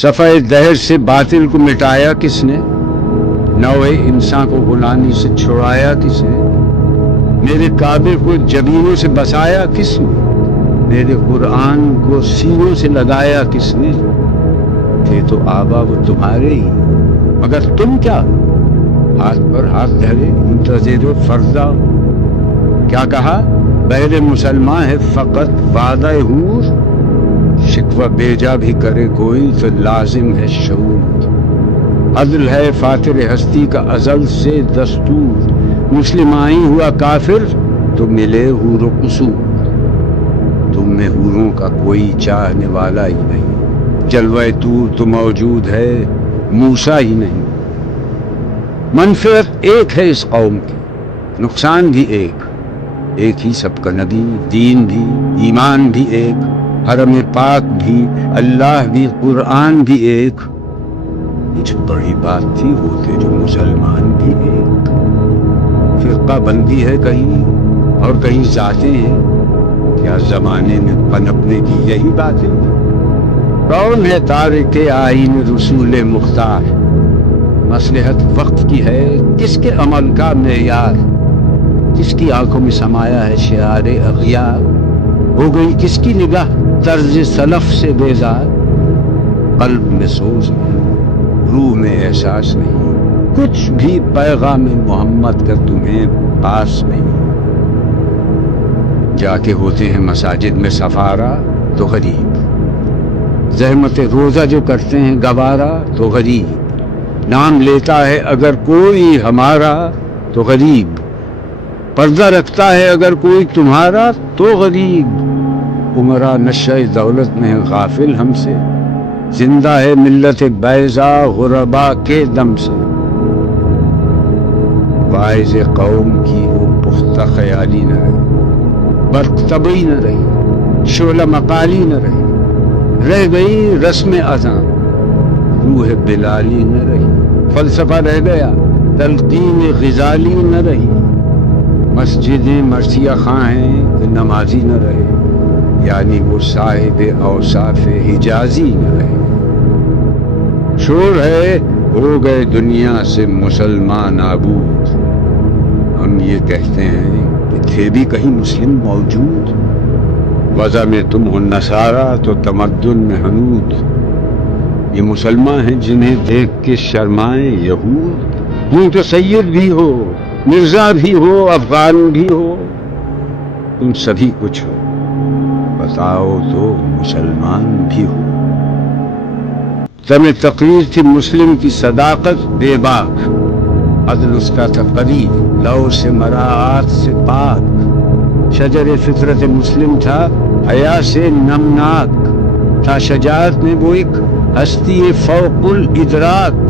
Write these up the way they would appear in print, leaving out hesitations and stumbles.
صفحہ دہر سے باطل کو مٹایا کس نے؟ نوع انسان کو غلامی سے چھڑایا کس نے؟ میرے کعبے کو جبینوں سے بسایا کس نے؟ میرے قرآن کو سینوں سے لگایا کس نے؟ تھے تو آبا وہ تمہارے ہی، مگر تم کیا؟ ہاتھ پر ہاتھ دھرے منتظر فرضا. کیا کہا؟ بہر مسلمان ہے فقط وعدہ حور، شکوہ بیجا بھی کرے کوئی تو لازم ہے شعور. عدل ہے فاتر ہستی کا ازل سے دستور، مسلم آئی ہوا کافر تو ملے حور و قصور. تم میں حوروں کا کوئی چاہنے والا ہی نہیں، جلوہ طور تو موجود ہے موسیٰ ہی نہیں. منفعت ایک ہے اس قوم کی، نقصان بھی ایک ہی سب کا نبی، دین بھی، ایمان بھی ایک، حرم پاک بھی، اللہ بھی، قرآن بھی ایک. کچھ بڑی بات تھی ہوتے جو مسلمان بھی ایک. فرقہ بندی ہے کہیں اور کہیں ذاتیں ہیں، کیا زمانے میں پنپنے کی یہی باتیں؟ کون ہے تارک آئین رسول مختار؟ مصلحت وقت کی ہے کس کے عمل کا معیار؟ کس کی آنکھوں میں سمایا ہے شعار اغیار؟ ہو گئی کس کی نگاہ طرز سلف سے بیزار؟ قلب میں سوز نہیں، روح میں احساس نہیں، کچھ بھی پیغام محمد کا تمہیں پاس نہیں. جا کے ہوتے ہیں مساجد میں سفارا تو غریب، زحمت روزہ جو کرتے ہیں گوارا تو غریب، نام لیتا ہے اگر کوئی ہمارا تو غریب، پردہ رکھتا ہے اگر کوئی تمہارا تو غریب. عمرہ نشہ دولت میں غافل ہم سے، زندہ ہے ملت بیضا غربا کے دم سے. واعظ قوم کی وہ پختہ خیالی نہ رہی، برق طبعی نہ رہی، شعلہ مقالی نہ رہ گئی رسم اذان، روح بلالی نہ رہی، فلسفہ رہ گیا تلقین غزالی نہ رہی. مسجدیں مرثیہ خاں ہیں کہ نمازی نہ رہے، یعنی وہ صاحب اوصاف حجازی نہ رہے. شور ہے ہو گئے دنیا سے مسلمان نابود، ہم یہ کہتے ہیں کہ تھے بھی کہیں مسلم موجود. وضع میں تم ہو نصارہ تو تمدن میں حنود، یہ مسلمان ہیں جنہیں دیکھ کے شرمائیں یہود. یوں تو سید بھی ہو، مرزا بھی ہو، افغان بھی ہو، تم سبھی کچھ ہو، بتاؤ تو مسلمان بھی ہو. تمہیں تقریر تھی مسلم کی صداقت بے باک، عدل اس کا تھا قریب لو سے مراعات سے پاک. شجر فطرت مسلم تھا حیا سے نمناک، تھا شجاعت میں وہ ایک ہستی فوق الادراک.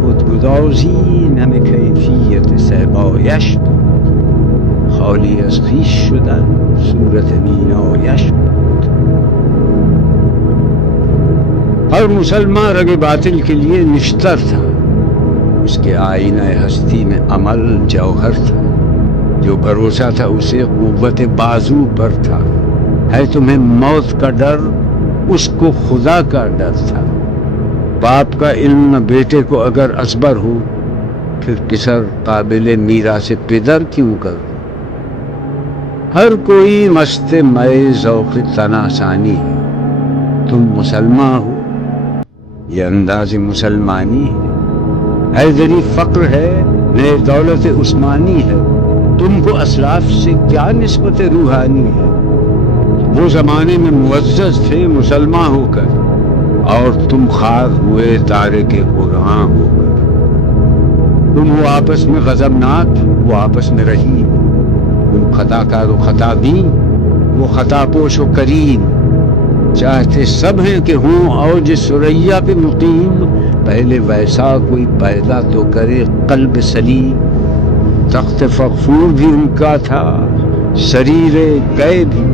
خودگدازی نم کیفیت سبایش بود، خالی از خویش شدن صورت مینایش بود. ہر مسلمان رگ باطل کے لیے نشتر تھا، اس کے آئینہ ہستی میں عمل جوہر تھا. جو بھروسہ تھا اسے قوت بازو پر تھا. ہے تمہیں موت کا ڈر، اس کو خدا کا ڈر تھا. باپ کا علم بیٹے کو اگر ازبر ہو، پھر کسر قابل میراث پدر کیوں کر؟ ہر کوئی مست مئے ذوق تناسانی ہے، تم مسلمان ہو یہ انداز مسلمانی ہے. حیدری فقر ہے نئے دولت عثمانی ہے، تم کو اسلاف سے کیا نسبت روحانی ہے؟ وہ زمانے میں معزز تھے مسلمان ہو کر، اور تم خار ہوئے تارک قرآن ہو کر. تم وہ آپس میں غضبناک، وہ آپس میں رحیم، تم خطا کار و خطا بین، وہ خطا پوش و کریم. چاہتے سب ہیں کہ ہوں اوج ثریا پہ مقیم، پہلے ویسا کوئی پیدا تو کرے قلب سلیم. تخت فغفور بھی ان کا تھا، سریر قے بھی.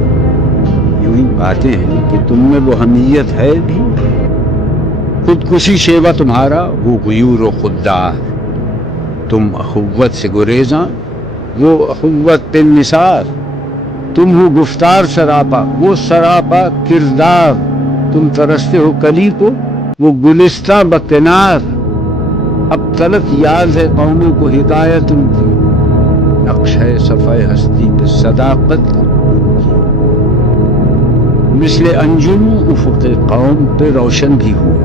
یوں ہی باتیں ہیں کہ تم میں وہ حمیت ہے بھی. خودکشی شیوا تمہارا وہ غیور و خوددار، تم اخوت سے گریزاں وہ اخوت پہ نثار. تم ہو گفتار سراپا وہ سراپا کردار، تم ترستے ہو کلی کو وہ گلستہ بکنار اب تلک یاد ہے قوموں کو ہدایت ان کی، نقش ہے صفحہ ہستی پہ صداقت کی، مثل انجم افق قوم پہ روشن بھی ہوئے،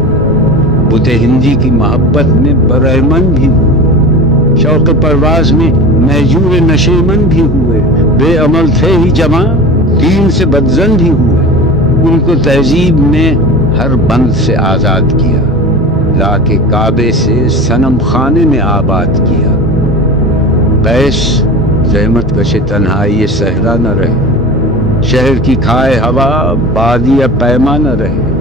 بت ہندی کی محبت میں برہمن بھی ہوئے، شوق پرواز میں میجور نشیمن بھی ہوئے، بے عمل تھے ہی جمع دین سے بدزن بھی ہوئے، ان کو تہذیب نے ہر بند سے آزاد کیا، لا کے کعبے سے صنم خانے میں آباد کیا۔ قیس زحمت کش تنہائی صحرا نہ رہے، شہر کی کھائے ہوا بادیہ پیما نہ رہے،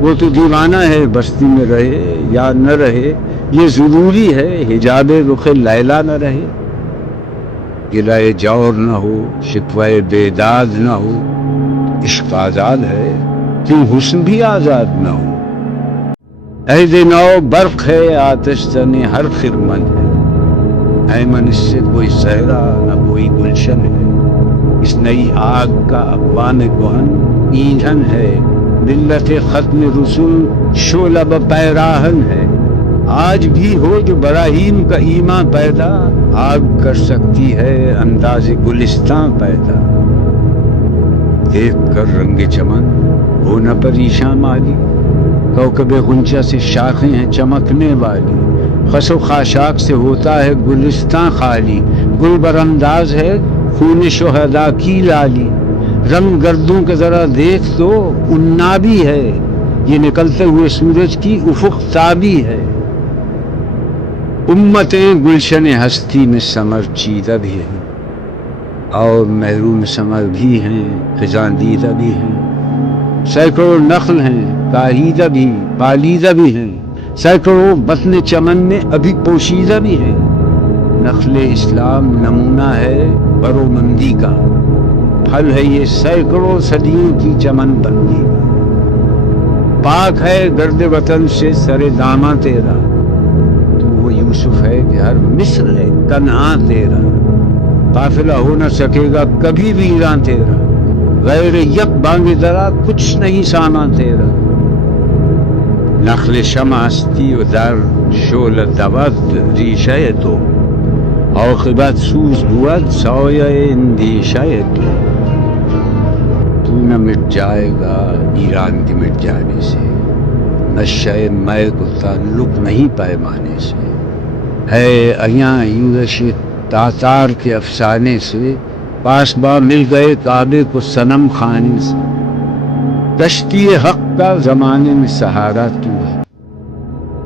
وہ تو دیوانہ ہے بستی میں رہے یا نہ رہے، یہ ضروری ہے حجاب رخ لیلا نہ رہے، گلائے جور نہ ہو شکوہ بیداد نہ ہو، عشق آزاد ہے کیوں حسن بھی آزاد نہ ہو، عہد نو برق ہے آتش تنے ہر خرمن ہے، ایمن اس سے کوئی صحرا نہ کوئی گلشن ہے، اس نئی آگ کا اقوام کہن ایندھن ہے، ملت ختم رسول شعلہ پیراہن ہے، آج بھی ہو جو براہیم کا ایمان پیدا، آگ کر سکتی ہے انداز گلستاں پیدا، دیکھ کر رنگ چمن ہو نہ پریشاں مالی، کوکب غنچہ سے شاخیں ہیں چمکنے والی، خس و خاشاک سے ہوتا ہے گلستاں خالی، گل برانداز ہے خون شہداء کی لالی، رنگ گردوں کے ذرا دیکھ تو انابی ہے، یہ نکلتے ہوئے سورج کی افق تابی ہے، امتیں گلشن ہستی میں سمر چیدہ بھی ہیں اور محروم ثمر بھی ہیں خزاں دیدہ بھی ہیں، سینکڑوں نخل ہیں کاہیدہ بھی پالیدہ بھی ہیں، سینکڑوں بطن چمن میں ابھی پوشیدہ بھی ہیں، نخل اسلام نمونہ ہے برومندی کا، پھل ہے یہ سینکڑوں صدیوں کی چمن بندی، پاک ہے گرد وطن سے سر داماں تیرا، تو وہ یوسف ہے کہ ہر مصر ہے کنعان تیرا، قافلہ ہو نہ سکے گا کبھی ویراں تیرا، غیر یک بانگ درا کچھ نہیں سامان تیرا، نخل شمع ہستی و در شعلہ دود ریشہ تو، عاقبت سوز بود سایہ اندیشہ تو نہ مٹ جائے گا ایران کے مٹ جانے سے، نشہ مے کو تعلق نہیں پیمانے سے، ہے ایاں یورش تاتار کے افسانے سے، پاسباں مل گئے کعبے کو صنم خانے سے، کشتی حق کا زمانے میں سہارا تو ہے،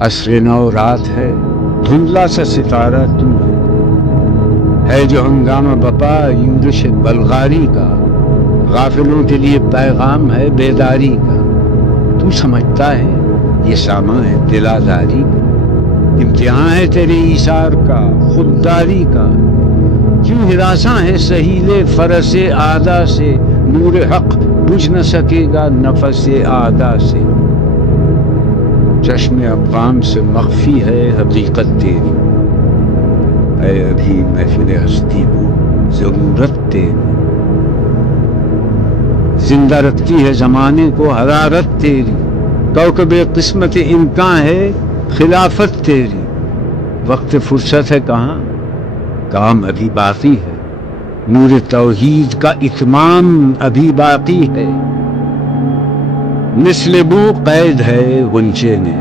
عصر نو رات ہے دھندلا سا ستارہ تو ہے جو ہنگامہ بپا یورش بلغاری کا، غافلوں کے لیے پیغام ہے بیداری کا، تو سمجھتا ہے یہ سامان ہے دلاداری کا، امتحان ہے تیرے ایثار کا خودداری کا، کیوں ہراساں ہے سہیل فرس آدھا سے، نور حق بجھ نہ سکے گا نفس آدھا سے، چشم افغام سے مخفی ہے حقیقت تیری، اے ابھی محفل ہستی کو ضرورت تیری، زندہ رکھتی ہے زمانے کو حرارت تیری، کوکب قسمت امکان ہے خلافت تیری، وقت فرصت ہے کہاں کام ابھی باقی ہے، نور توحید کا اتمام ابھی باقی ہے، مثل بو قید ہے غنچے نے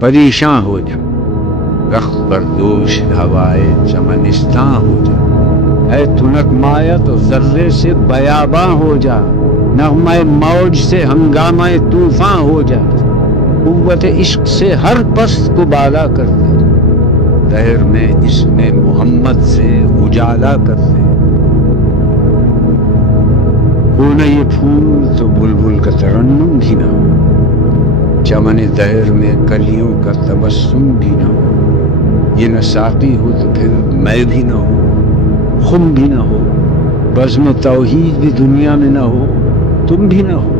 پریشاں ہو جا، رخ بردوش ہوائے چمنستاں ہو جا، ہے تنک مایا تو ذرے سے بیاباں ہو جا، نغمہ موج سے ہنگامہ طوفاں ہو جا، قوت عشق سے ہر پست کو بالا کر دے، دہر میں اسم محمد سے اجالا کر دے، ہو نہ یہ پھول تو بلبل کا ترنم بھی نہ ہو، چمن دہر میں کلیوں کا تبسم بھی نہ ہو، یہ نہ ساقی ہو تو پھر میں بھی نہ ہو، خم بھی نہ ہو، بزم توحید بھی دنیا میں نہ ہو، تم بھی نہ ہو،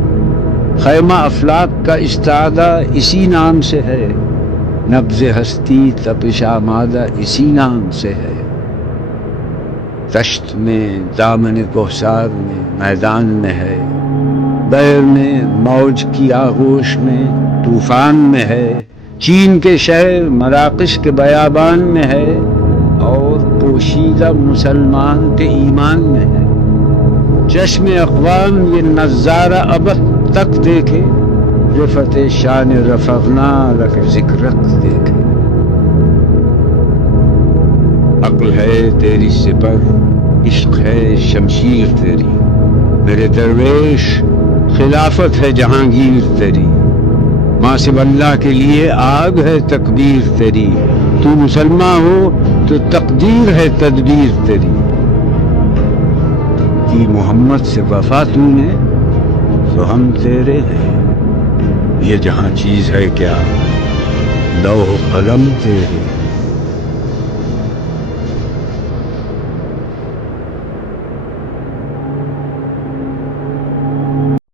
خیمہ افلاک کا استعادہ اسی نام سے ہے، نبض ہستی تپش آمادہ اسی نام سے ہے، دشت میں دامن کوثر میں میدان میں ہے، بحر میں موج کی آغوش میں طوفان میں ہے، چین کے شہر مراکش کے بیابان میں ہے، اور پوشیدہ مسلمان کے ایمان میں ہے۔ چشم اقوام یہ نظارہ اب تک دیکھے، رفعت شان رفعنا لک ذکرک دیکھے۔ عقل ہے تیری سپر، عشق ہے شمشیر تیری، میرے درویش خلافت ہے جہانگیر تیری۔ ماں سے اللہ کے لیے آگ ہے تکبیر تیری، تو مسلمان ہو تو تقدیر ہے تدبیر تیری۔ کی محمد سے وفا تو نے تو ہم تیرے ہیں، یہ جہاں چیز ہے کیا لوح قلم تیرے۔